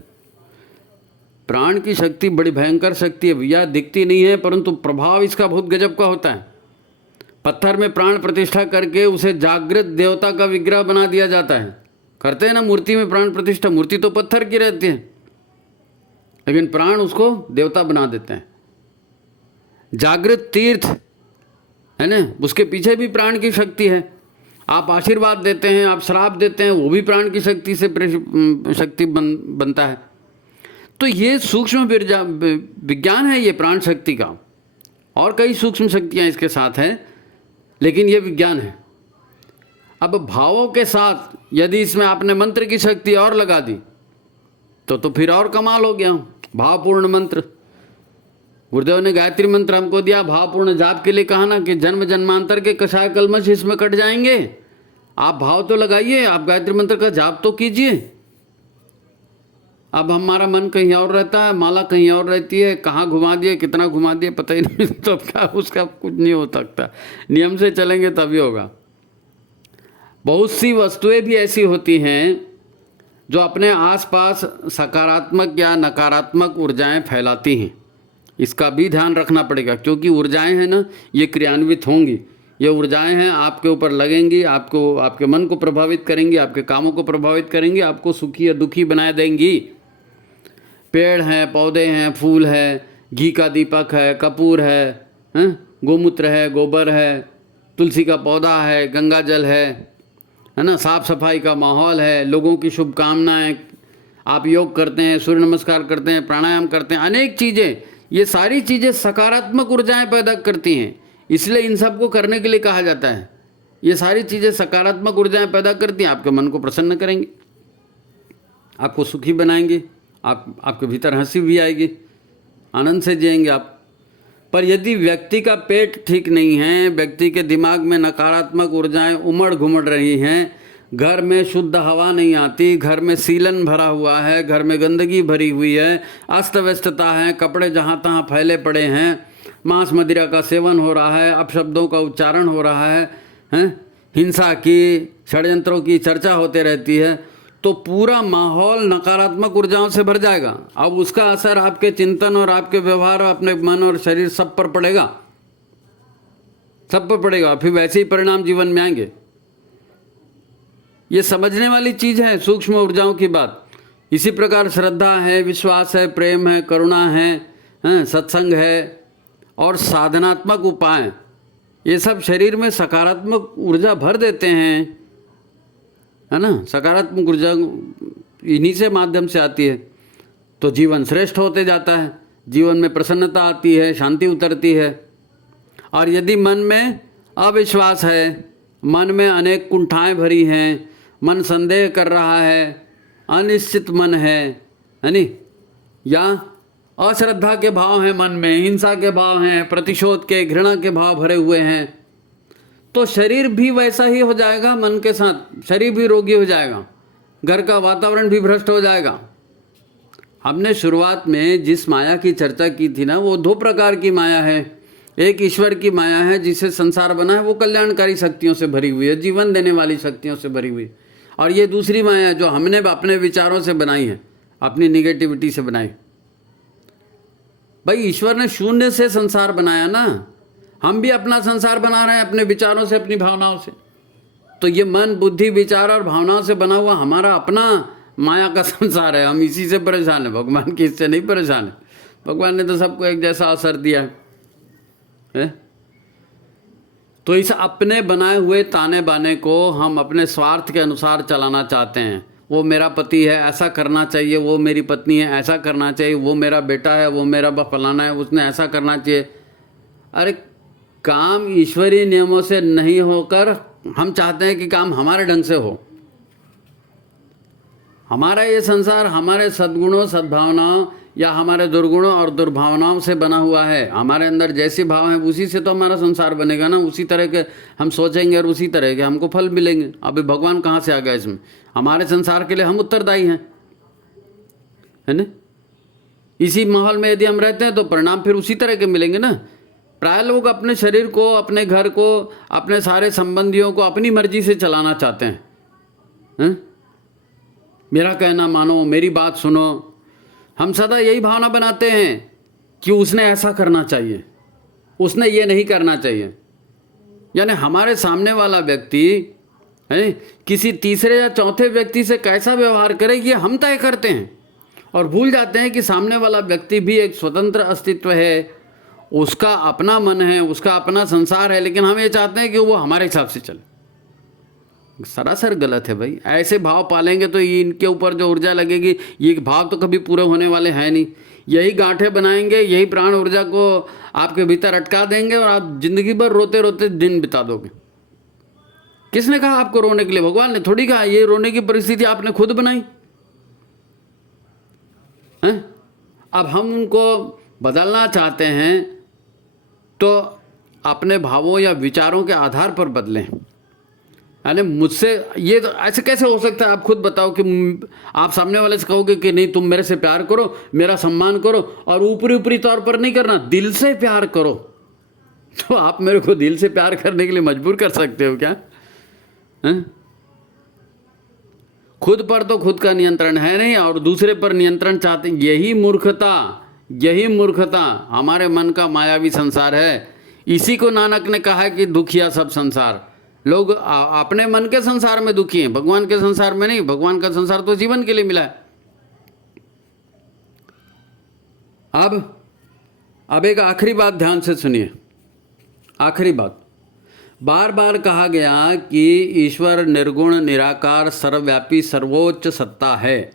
प्राण की शक्ति बड़ी भयंकर शक्ति है भैया, दिखती नहीं है परंतु प्रभाव इसका बहुत गजब का होता है। पत्थर में प्राण प्रतिष्ठा करके उसे जागृत देवता का विग्रह बना दिया जाता है। करते हैं ना मूर्ति में प्राण प्रतिष्ठा, मूर्ति तो पत्थर की रहती है, लेकिन प्राण उसको देवता बना देते हैं। जागृत तीर्थ है ना, उसके पीछे भी प्राण की शक्ति है। आप आशीर्वाद देते हैं, आप श्राप देते हैं, वो भी प्राण की शक्ति से शक्ति बनता है। तो ये सूक्ष्म विज्ञान है, ये प्राण शक्ति का। और कई सूक्ष्म शक्तियाँ इसके साथ हैं, लेकिन ये विज्ञान है। अब भावों के साथ यदि इसमें आपने मंत्र की शक्ति और लगा दी तो फिर और कमाल हो गया। भावपूर्ण मंत्र, गुरुदेव ने गायत्री मंत्र हमको दिया भावपूर्ण जाप के लिए, कहा ना कि जन्म जन्मांतर के कषाय कलमश इसमें कट जाएंगे। आप भाव तो लगाइए, आप गायत्री मंत्र का जाप तो कीजिए। अब हमारा मन कहीं और रहता है, माला कहीं और रहती है, कहाँ घुमा दिए, कितना घुमा दिए, पता ही नहीं। तो क्या उसका कुछ नहीं हो सकता। नियम से चलेंगे तभी होगा। बहुत सी वस्तुएं भी ऐसी होती हैं जो अपने आसपास सकारात्मक या नकारात्मक ऊर्जाएं फैलाती हैं। इसका भी ध्यान रखना पड़ेगा, क्योंकि ऊर्जाएं हैं ना, ये क्रियान्वित होंगी। ये ऊर्जाएं हैं, आपके ऊपर लगेंगी, आपको, आपके मन को प्रभावित करेंगी, आपके कामों को प्रभावित करेंगी, आपको सुखी या दुखी बना देंगी। पेड़ हैं, पौधे हैं, फूल है, घी का दीपक है, कपूर है, गोमूत्र है, गोबर है, तुलसी का पौधा है, गंगा जल है ना, साफ सफाई का माहौल है, लोगों की शुभकामनाएं, आप योग करते हैं, सूर्य नमस्कार करते हैं, प्राणायाम करते हैं, अनेक चीज़ें, ये सारी चीज़ें सकारात्मक ऊर्जाएं पैदा करती हैं। इसलिए इन सब को करने के लिए कहा जाता है। ये सारी चीज़ें सकारात्मक ऊर्जाएं पैदा करती हैं, आपके मन को प्रसन्न करेंगे, आपको सुखी बनाएंगे, आपके भीतर हंसी भी आएगी, आनंद से जिएंगे आप। पर यदि व्यक्ति का पेट ठीक नहीं है, व्यक्ति के दिमाग में नकारात्मक ऊर्जाएं उमड़ घुमड़ रही हैं, घर में शुद्ध हवा नहीं आती, घर में सीलन भरा हुआ है, घर में गंदगी भरी हुई है, अस्त व्यस्तता है, कपड़े जहाँ तहाँ फैले पड़े हैं, मांस मदिरा का सेवन हो रहा है, अपशब्दों का उच्चारण हो रहा है, हिंसा की, षड्यंत्रों की चर्चा होते रहती है, तो पूरा माहौल नकारात्मक ऊर्जाओं से भर जाएगा। अब उसका असर आपके चिंतन और आपके व्यवहार, अपने मन और शरीर सब पर पड़ेगा, सब पर पड़ेगा। फिर वैसे ही परिणाम जीवन में आएंगे। ये समझने वाली चीज़ है, सूक्ष्म ऊर्जाओं की बात। इसी प्रकार श्रद्धा है, विश्वास है, प्रेम है, करुणा है, हैं, सत्संग है और साधनात्मक उपाय, ये सब शरीर में सकारात्मक ऊर्जा भर देते हैं, है ना। सकारात्मक ऊर्जा इन्हीं से माध्यम से आती है, तो जीवन श्रेष्ठ होते जाता है, जीवन में प्रसन्नता आती है, शांति उतरती है। और यदि मन में अविश्वास है, मन में अनेक कुंठाएं भरी हैं, मन संदेह कर रहा है, अनिश्चित मन है नहीं, या अश्रद्धा के भाव हैं मन में, हिंसा के भाव हैं, प्रतिशोध के, घृणा के भाव भरे हुए हैं, तो शरीर भी वैसा ही हो जाएगा। मन के साथ शरीर भी रोगी हो जाएगा, घर का वातावरण भी भ्रष्ट हो जाएगा। हमने शुरुआत में जिस माया की चर्चा की थी ना, वो दो प्रकार की माया है। एक ईश्वर की माया है जिसे संसार बना है, वो कल्याणकारी शक्तियों से भरी हुई है, जीवन देने वाली शक्तियों से भरी हुई। और ये दूसरी माया जो हमने अपने विचारों से बनाई है, अपनी निगेटिविटी से बनाई। भाई ईश्वर ने शून्य से संसार बनाया ना, हम भी अपना संसार बना रहे हैं अपने विचारों से, अपनी भावनाओं से। तो ये मन, बुद्धि, विचार और भावनाओं से बना हुआ हमारा अपना माया का संसार है। हम इसी से परेशान हैं, भगवान की इससे नहीं परेशान है। भगवान ने तो सबको एक जैसा अवसर दिया है। तो इस अपने बनाए हुए ताने बाने को हम अपने स्वार्थ के अनुसार चलाना चाहते हैं। वो मेरा पति है, ऐसा करना चाहिए, वो मेरी पत्नी है, ऐसा करना चाहिए, वो मेरा बेटा है, वो मेरा फलाना है, उसने ऐसा करना चाहिए। अरे काम ईश्वरीय नियमों से नहीं होकर हम चाहते हैं कि काम हमारे ढंग से हो। हमारा ये संसार हमारे सद्गुणों, सद्भावनाओं या हमारे दुर्गुणों और दुर्भावनाओं से बना हुआ है। हमारे अंदर जैसे भाव हैं उसी से तो हमारा संसार बनेगा ना, उसी तरह के हम सोचेंगे और उसी तरह के हमको फल मिलेंगे। अभी भगवान कहाँ से आ गया इसमें? हमारे संसार के लिए हम उत्तरदायी हैं, है ना। इसी माहौल में यदि हम रहते हैं तो परिणाम फिर उसी तरह के मिलेंगे ना। प्राय लोग अपने शरीर को, अपने घर को, अपने सारे संबंधियों को अपनी मर्जी से चलाना चाहते हैं। मेरा कहना मानो, मेरी बात सुनो। हम सदा यही भावना बनाते हैं कि उसने ऐसा करना चाहिए, उसने ये नहीं करना चाहिए। यानी हमारे सामने वाला व्यक्ति है किसी तीसरे या चौथे व्यक्ति से कैसा व्यवहार करे ये हम तय करते हैं, और भूल जाते हैं कि सामने वाला व्यक्ति भी एक स्वतंत्र अस्तित्व है, उसका अपना मन है, उसका अपना संसार है, लेकिन हम ये चाहते हैं कि वो हमारे हिसाब से चले। सरासर गलत है भाई। ऐसे भाव पालेंगे तो इनके ऊपर जो ऊर्जा लगेगी, ये भाव तो कभी पूरे होने वाले हैं नहीं। यही गांठें बनाएंगे, यही प्राण ऊर्जा को आपके भीतर अटका देंगे और आप जिंदगी भर रोते रोते दिन बिता दोगे। किसने कहा आपको रोने के लिए? भगवान ने थोड़ी कहा। ये रोने की परिस्थिति आपने खुद बनाई है। अब हम उनको बदलना चाहते हैं तो अपने भावों या विचारों के आधार पर बदलें। यानी मुझसे ये तो ऐसे कैसे हो सकता है? आप खुद बताओ कि आप सामने वाले से कहोगे कि नहीं तुम मेरे से प्यार करो, मेरा सम्मान करो, और ऊपरी ऊपरी तौर पर नहीं करना, दिल से प्यार करो। तो आप मेरे को दिल से प्यार करने के लिए मजबूर कर सकते हो क्या? खुद पर तो खुद का नियंत्रण है नहीं और दूसरे पर नियंत्रण चाहते। यही मूर्खता हमारे मन का मायावी संसार है। इसी को नानक ने कहा है कि दुखिया सब संसार। लोग अपने मन के संसार में दुखी हैं, भगवान के संसार में नहीं। भगवान का संसार तो जीवन के लिए मिला है। अब एक आखिरी बात ध्यान से सुनिए। आखिरी बात, बार बार कहा गया कि ईश्वर निर्गुण, निराकार, सर्वव्यापी, सर्वोच्च सत्ता है।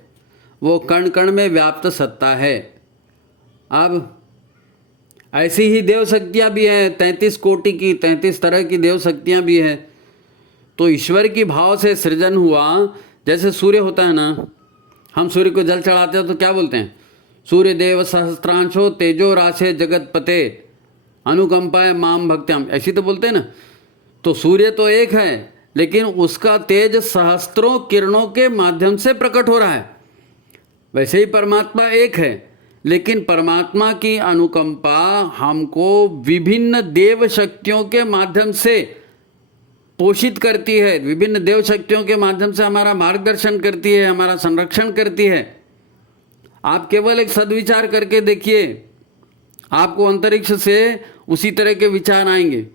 वो कण कण में व्याप्त सत्ता है। अब ऐसी ही देव शक्तियाँ भी हैं, 33 कोटि की, 33 तरह की देव शक्तियाँ भी हैं। तो ईश्वर की भाव से सृजन हुआ। जैसे सूर्य होता है ना, हम सूर्य को जल चढ़ाते हैं तो क्या बोलते हैं? सूर्य देव सहस्त्रांशो तेजो राशे जगत पते अनुकंपाय माम भक्त्याम, ऐसी तो बोलते हैं ना। तो सूर्य तो एक है, लेकिन उसका तेज सहस्त्रों किरणों के माध्यम से प्रकट हो रहा है। वैसे ही परमात्मा एक है, लेकिन परमात्मा की अनुकंपा हमको विभिन्न देव शक्तियों के माध्यम से पोषित करती है। विभिन्न देव शक्तियों के माध्यम से हमारा मार्गदर्शन करती है, हमारा संरक्षण करती है। आप केवल एक सद्विचार करके देखिए, आपको अंतरिक्ष से उसी तरह के विचार आएंगे।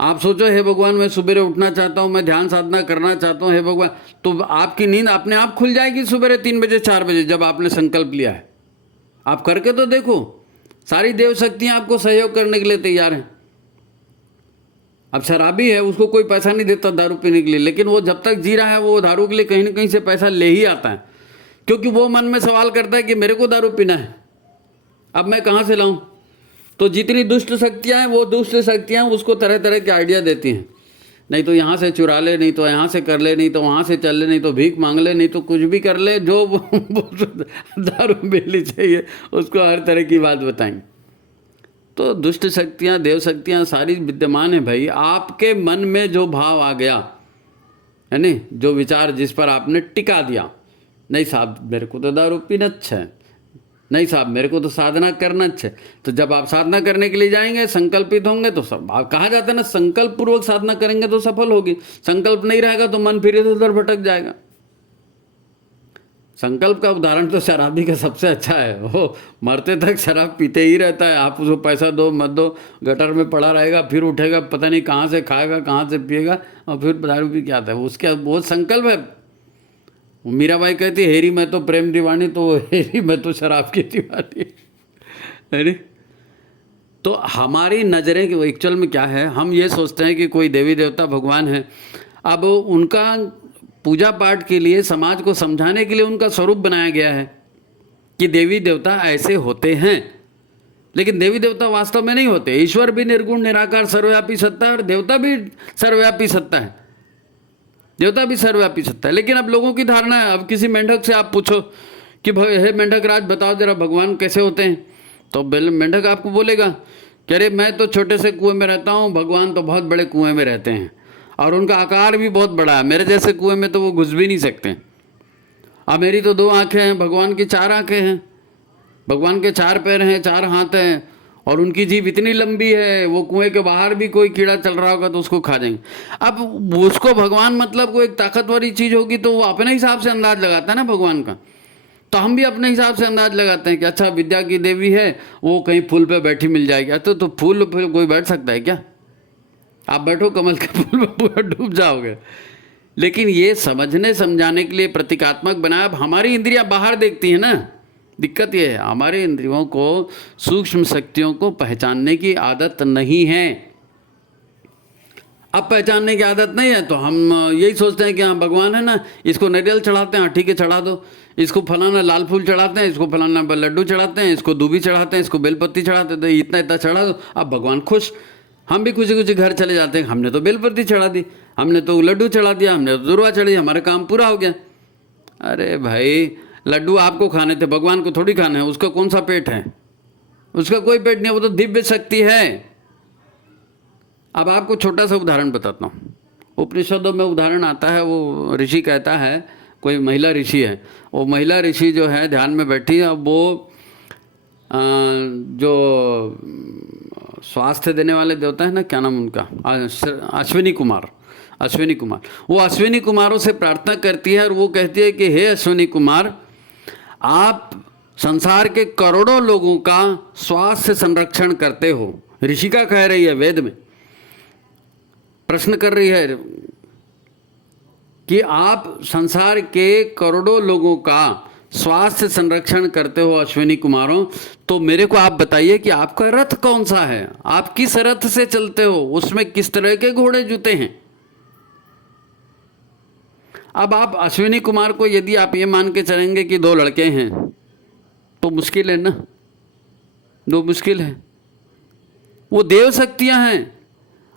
आप सोचो, हे भगवान मैं सुबह उठना चाहता हूँ, मैं ध्यान साधना करना चाहता हूँ, हे भगवान, तो आपकी नींद अपने आप खुल जाएगी सुबह 3 बजे 4 बजे, जब आपने संकल्प लिया है। आप करके तो देखो, सारी देव शक्तियाँ आपको सहयोग करने के लिए तैयार हैं। अब शराबी है, उसको कोई पैसा नहीं देता दारू पीने के लिए, लेकिन वो जब तक जी रहा है वो दारू के लिए कहीं ना कहीं से पैसा ले ही आता है, क्योंकि वो मन में सवाल करता है कि मेरे को दारू पीना है, अब मैं कहाँ से लाऊं। तो जितनी दुष्ट शक्तियाँ हैं, वो दुष्ट शक्तियाँ उसको तरह तरह के आइडिया देती हैं, नहीं तो यहाँ से चुरा ले, नहीं तो यहाँ से कर ले, नहीं तो वहाँ से चल ले, नहीं तो भीख मांग ले, नहीं तो कुछ भी कर ले, जो दारू पीनी चाहिए उसको हर तरह की बात बताएंगे। तो दुष्ट शक्तियाँ, देव शक्तियाँ सारी विद्यमान है भाई। आपके मन में जो भाव आ गया है नहीं, जो विचार जिस पर आपने टिका दिया, नहीं साहब मेरे को तो दारू पीना अच्छा है, नहीं साहब मेरे को तो साधना करना अच्छा है, तो जब आप साधना करने के लिए जाएंगे, संकल्पित होंगे, तो सब कहा जाता है ना, संकल्प पूर्वक साधना करेंगे तो सफल होगी, संकल्प नहीं रहेगा तो मन फिर इधर उधर भटक जाएगा। संकल्प का उदाहरण तो शराबी का सबसे अच्छा है, वो मरते तक शराब पीते ही रहता है, आप उसको पैसा दो मत दो, गटर में पड़ा रहेगा, फिर उठेगा, पता नहीं कहाँ से खाएगा, कहाँ से पिएगा, और फिर दारू पी के आता है। उसका वो संकल्प है। मीराबाई कहती है, हेरी मैं तो प्रेम दीवानी, तो हेरी मैं तो शराब की दीवानी, है। तो हमारी नज़रें एक्चुअल में क्या है, हम ये सोचते हैं कि कोई देवी देवता भगवान है, अब उनका पूजा पाठ के लिए, समाज को समझाने के लिए उनका स्वरूप बनाया गया है कि देवी देवता ऐसे होते हैं, लेकिन देवी देवता वास्तव में नहीं होते। ईश्वर भी निर्गुण निराकार सर्वव्यापी सत्ता है, और देवता भी सर्वव्यापी सत्ता है, देवता भी सर्वव्यापी सत्ता है। लेकिन अब लोगों की धारणा है, अब किसी मेंढक से आप पूछो कि हे मेंढक राज बताओ जरा भगवान कैसे होते हैं, तो मेंढक आपको बोलेगा कि अरे मैं तो छोटे से कुएं में रहता हूँ, भगवान तो बहुत बड़े कुएं में रहते हैं, और उनका आकार भी बहुत बड़ा है, मेरे जैसे कुएं में तो वो घुस भी नहीं सकते। अब मेरी तो 2 आँखें हैं, भगवान की 4 आँखें हैं, भगवान के 4 पैर हैं, 4 हाथ हैं, और उनकी जीभ इतनी लंबी है, वो कुएं के बाहर भी कोई कीड़ा चल रहा होगा तो उसको खा जाएंगे। अब उसको भगवान मतलब कोई एक ताकतवरी चीज़ होगी तो वो अपने हिसाब से अंदाज लगाता है ना भगवान का। तो हम भी अपने हिसाब से अंदाज लगाते हैं कि अच्छा विद्या की देवी है, वो कहीं फूल पे बैठी मिल जाएगी। तो फूल पे कोई बैठ सकता है क्या? आप बैठो कमल के फूल में पूरा डूब जाओगे। लेकिन ये समझने समझाने के लिए प्रतीकात्मक बनाया। अब हमारी इंद्रियां बाहर देखती हैं ना, दिक्कत ये है हमारे इंद्रियों को सूक्ष्म शक्तियों को पहचानने की आदत नहीं है। अब पहचानने की आदत नहीं है तो हम यही सोचते हैं कि हाँ भगवान है ना, इसको नारियल चढ़ाते हैं, हाँ ठीक है चढ़ा दो, इसको फलाना लाल फूल चढ़ाते हैं, इसको फलाना लड्डू चढ़ाते हैं, इसको दूबी चढ़ाते हैं, इसको बेलपत्ती चढ़ाते हैं, तो इतना इतना चढ़ा दो, अब भगवान खुश। हम भी खुशी खुशी घर चले जाते हैं, हमने तो बेलपत्ती चढ़ा दी, हमने तो लड्डू चढ़ा दिया, हमने तो दुर्वा चढ़ी, हमारा काम पूरा हो गया। अरे भाई लड्डू आपको खाने थे, भगवान को थोड़ी खाने हैं, उसका कौन सा पेट है? उसका कोई पेट नहीं, वो तो दिव्य शक्ति है। अब आपको छोटा सा उदाहरण बताता हूँ। उपनिषदों में उदाहरण आता है, वो ऋषि कहता है, कोई महिला ऋषि है, वो महिला ऋषि जो है ध्यान में बैठी है, अब वो जो स्वास्थ्य देने वाले देवता है ना, क्या नाम उनका, अश्विनी कुमार, अश्विनी कुमार, वो अश्विनी कुमारों से प्रार्थना करती है और वो कहती है कि हे अश्विनी कुमार, आप संसार के करोड़ों लोगों का स्वास्थ्य संरक्षण करते हो। ऋषिका कह रही है, वेद में प्रश्न कर रही है कि आप संसार के करोड़ों लोगों का स्वास्थ्य संरक्षण करते हो अश्विनी कुमारों, तो मेरे को आप बताइए कि आपका रथ कौन सा है, आप किस रथ से चलते हो, उसमें किस तरह के घोड़े जूते हैं। अब आप अश्विनी कुमार को यदि आप ये मान के चलेंगे कि 2 लड़के हैं तो मुश्किल है ना, 2 मुश्किल है। वो देव शक्तियां हैं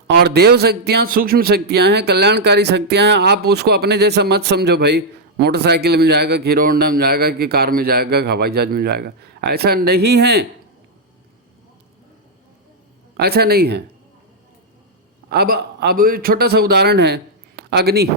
और देव शक्तियां सूक्ष्म शक्तियां हैं, कल्याणकारी शक्तियां हैं। आप उसको अपने जैसा मत समझो भाई, मोटरसाइकिल में जाएगा कि हीरो होंडा में जाएगा कि कार में जाएगा, हवाई जहाज में जाएगा, ऐसा नहीं है, ऐसा नहीं है। अब छोटा सा उदाहरण है अग्नि।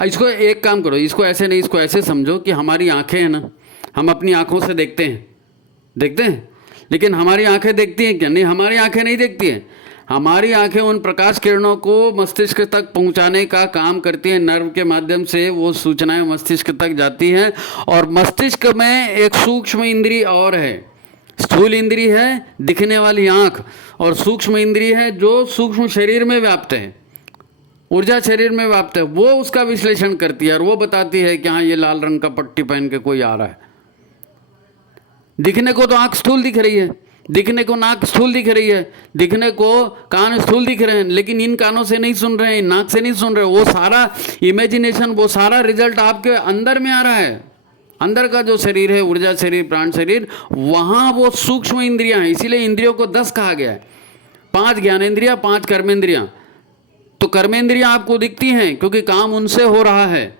इसको एक काम करो, इसको ऐसे नहीं, इसको ऐसे समझो कि हमारी आंखें हैं ना, हम अपनी आंखों से देखते हैं, लेकिन हमारी आंखें देखती हैं क्या? नहीं, हमारी आंखें नहीं देखती हैं। हमारी आंखें उन प्रकाश किरणों को मस्तिष्क तक पहुंचाने का काम करती हैं, नर्व के माध्यम से वो सूचनाएं मस्तिष्क तक जाती हैं। और मस्तिष्क में एक सूक्ष्म इंद्रिय और है, स्थूल इंद्रिय है दिखने वाली आंख, और सूक्ष्म इंद्रिय है जो सूक्ष्म शरीर में व्याप्त है, ऊर्जा शरीर में व्याप्त है। वो उसका विश्लेषण करती है और वो बताती है कि हाँ ये लाल रंग का पट्टी पहन के कोई आ रहा है। दिखने को तो आँख स्थूल दिख रही है, दिखने को नाक स्थूल दिख रही है, दिखने को कान स्थूल दिख रहे हैं, लेकिन इन कानों से नहीं सुन रहे हैं, नाक से नहीं सुन रहे। वो सारा इमेजिनेशन, वो सारा रिजल्ट आपके अंदर में आ रहा है। अंदर का जो शरीर है, ऊर्जा शरीर, प्राण शरीर, वहाँ वो सूक्ष्म इंद्रियां हैं। इसीलिए इंद्रियों को 10 कहा गया है। 5 ज्ञानेंद्रियां, 5 कर्मेंद्रियां। तो कर्मेंद्रियां आपको दिखती हैं क्योंकि काम उनसे हो रहा है।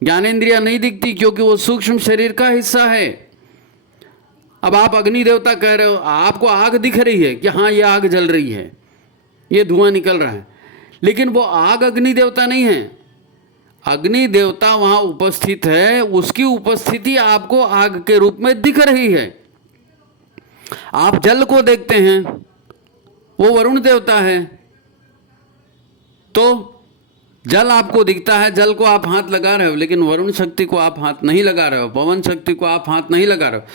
ज्ञानेंद्रियां नहीं दिखती क्योंकि वो सूक्ष्म शरीर का हिस्सा है। अब आप अग्नि देवता कह रहे हो, आपको आग दिख रही है कि हाँ ये आग जल रही है, ये धुआं निकल रहा है, लेकिन वो आग अग्नि देवता नहीं है। अग्नि देवता वहाँ उपस्थित है, उसकी उपस्थिति आपको आग के रूप में दिख रही है। आप जल को देखते हैं, वो वरुण देवता है, तो जल आपको दिखता है, जल को आप हाथ लगा रहे हो, लेकिन वरुण शक्ति को आप हाथ नहीं लगा रहे हो, पवन शक्ति को आप हाथ नहीं लगा रहे हो,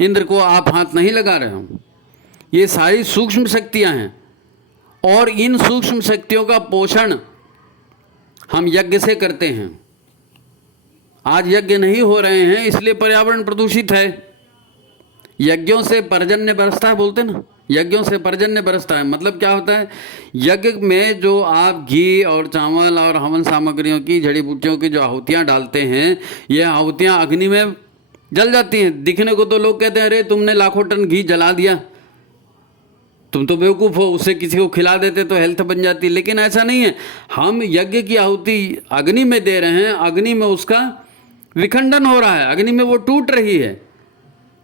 इंद्र को आप हाथ नहीं लगा रहे हो। ये सारी सूक्ष्म शक्तियां हैं और इन सूक्ष्म शक्तियों का पोषण हम यज्ञ से करते हैं। आज यज्ञ नहीं हो रहे हैं इसलिए पर्यावरण प्रदूषित है। यज्ञों से पर्जन्य बरसता है, बोलते ना, यज्ञों से पर्जन्य बरसता है। मतलब क्या होता है, यज्ञ में जो आप घी और चावल और हवन सामग्रियों की, जड़ी बूटियों की जो आहुतियाँ डालते हैं, ये आहुतियाँ अग्नि में जल जाती हैं। दिखने को तो लोग कहते हैं अरे तुमने लाखों टन घी जला दिया, तुम तो बेवकूफ़ हो, उसे किसी को खिला देते तो हेल्थ बन जाती। लेकिन ऐसा नहीं है, हम यज्ञ की आहुति अग्नि में दे रहे हैं, अग्नि में उसका विखंडन हो रहा है, अग्नि में वो टूट रही है।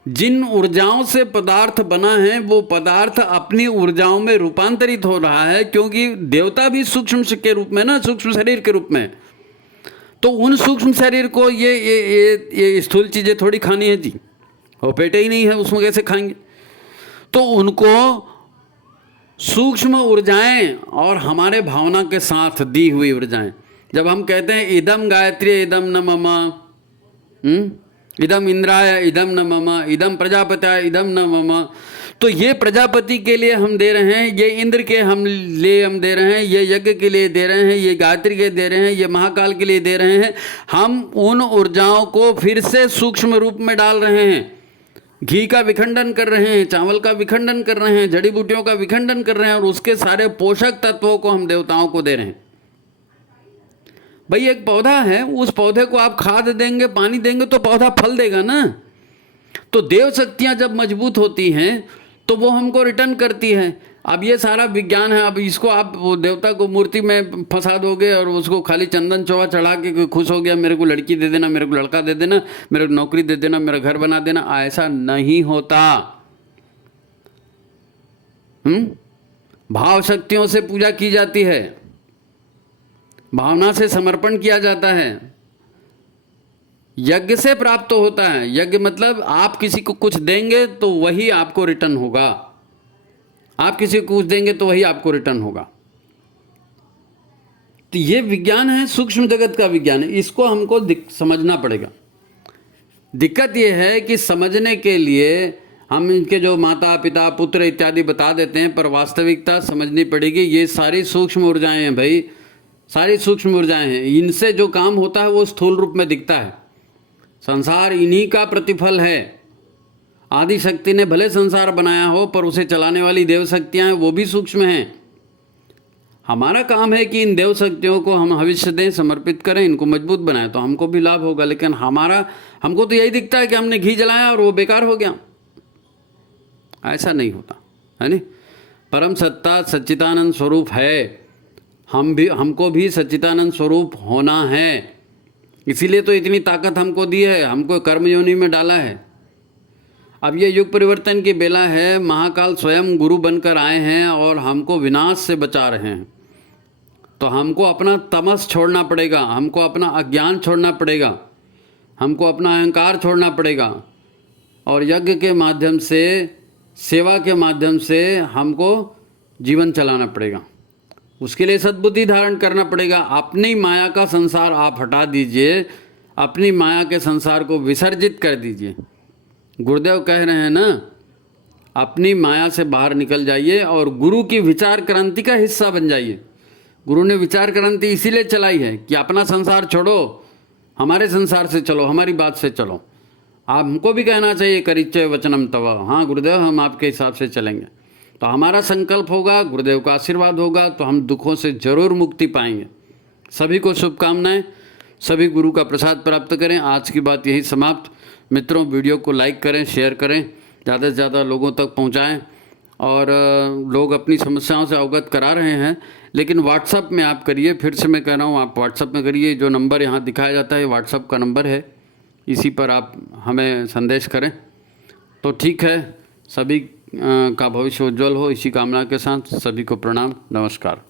जिन ऊर्जाओं से पदार्थ बना है वो पदार्थ अपनी ऊर्जाओं में रूपांतरित हो रहा है, क्योंकि देवता भी सूक्ष्म के रूप में ना, सूक्ष्म शरीर के रूप में। तो उन सूक्ष्म शरीर को ये स्थूल चीज़ें थोड़ी खानी है जी, वो पेटे ही नहीं है, उसमें कैसे खाएंगे। तो उनको सूक्ष्म ऊर्जाएं और हमारे भावना के साथ दी हुई ऊर्जाएं, जब हम कहते हैं इदम गायत्री इदम न मम, इदम इंद्राय इदम न मम, इदम प्रजापत्याय इदम न मम, तो ये प्रजापति के लिए हम दे रहे हैं, ये इंद्र के हम दे रहे हैं, ये यज्ञ के लिए दे रहे हैं, ये गायत्री के दे रहे हैं, ये महाकाल के लिए दे रहे हैं। हम उन ऊर्जाओं को फिर से सूक्ष्म रूप में डाल रहे हैं। घी का विखंडन कर रहे हैं, चावल का विखंडन कर रहे हैं, जड़ी बूटियों का विखंडन कर रहे हैं, और उसके सारे पोषक तत्वों को हम देवताओं को दे रहे हैं। भाई एक पौधा है, उस पौधे को आप खाद देंगे, पानी देंगे तो पौधा फल देगा ना। तो देव शक्तियां जब मजबूत होती हैं तो वो हमको रिटर्न करती है। अब ये सारा विज्ञान है, अब इसको आप वो देवता को मूर्ति में फंसा दोगे और उसको खाली चंदन चौवा चढ़ा के खुश हो गया, मेरे को लड़की दे देना, मेरे को लड़का दे देना, मेरे को नौकरी दे देना, मेरा घर बना देना, ऐसा नहीं होता। भाव शक्तियों से पूजा की जाती है, भावना से समर्पण किया जाता है, यज्ञ से प्राप्त तो होता है। यज्ञ मतलब आप किसी को कुछ देंगे तो वही आपको रिटर्न होगा, आप किसी को कुछ देंगे तो वही आपको रिटर्न होगा। तो ये विज्ञान है, सूक्ष्म जगत का विज्ञान है, इसको हमको समझना पड़ेगा। दिक्कत ये है कि समझने के लिए हम इनके जो माता पिता पुत्र इत्यादि बता देते हैं, पर वास्तविकता समझनी पड़ेगी। ये सारी सूक्ष्म ऊर्जाएं हैं भाई, सारी सूक्ष्म ऊर्जाएं हैं, इनसे जो काम होता है वो स्थूल रूप में दिखता है। संसार इन्हीं का प्रतिफल है। आदि शक्ति ने भले संसार बनाया हो, पर उसे चलाने वाली देव शक्तियाँ हैं, वो भी सूक्ष्म हैं। हमारा काम है कि इन देव शक्तियों को हम भविष्य दें, समर्पित करें, इनको मजबूत बनाएं, तो हमको भी लाभ होगा। लेकिन हमको तो यही दिखता है कि हमने घी जलाया और वो बेकार हो गया। ऐसा नहीं होता है नहीं। परम सत्ता सच्चिदानंद स्वरूप है, हमको भी सच्चिदानंद स्वरूप होना है। इसीलिए तो इतनी ताकत हमको दी है, हमको कर्मयोनि में डाला है। अब ये युग परिवर्तन की बेला है, महाकाल स्वयं गुरु बनकर आए हैं और हमको विनाश से बचा रहे हैं। तो हमको अपना तमस छोड़ना पड़ेगा, हमको अपना अज्ञान छोड़ना पड़ेगा, हमको अपना अहंकार छोड़ना पड़ेगा, और यज्ञ के माध्यम से, सेवा के माध्यम से हमको जीवन चलाना पड़ेगा। उसके लिए सद्बुद्धि धारण करना पड़ेगा। अपनी माया का संसार आप हटा दीजिए, अपनी माया के संसार को विसर्जित कर दीजिए। गुरुदेव कह रहे हैं ना, अपनी माया से बाहर निकल जाइए और गुरु की विचार क्रांति का हिस्सा बन जाइए। गुरु ने विचार क्रांति इसीलिए चलाई है कि अपना संसार छोड़ो, हमारे संसार से चलो, हमारी बात से चलो। हमको भी कहना चाहिए करिच्चे वचनम तव, हाँ गुरुदेव हम आपके हिसाब से चलेंगे। तो हमारा संकल्प होगा, गुरुदेव का आशीर्वाद होगा, तो हम दुखों से जरूर मुक्ति पाएंगे। सभी को शुभकामनाएं, सभी गुरु का प्रसाद प्राप्त करें। आज की बात यही समाप्त। मित्रों, वीडियो को लाइक करें, शेयर करें, ज़्यादा से ज़्यादा लोगों तक पहुंचाएं। और लोग अपनी समस्याओं से अवगत करा रहे हैं, लेकिन व्हाट्सअप में आप करिए। फिर से मैं कह रहा हूँ, आप व्हाट्सअप में करिए। जो नंबर यहाँ दिखाया जाता है व्हाट्सअप का नंबर है, इसी पर आप हमें संदेश करें। तो ठीक है, सभी का भविष्य उज्जवल हो, इसी कामना के साथ सभी को प्रणाम, नमस्कार।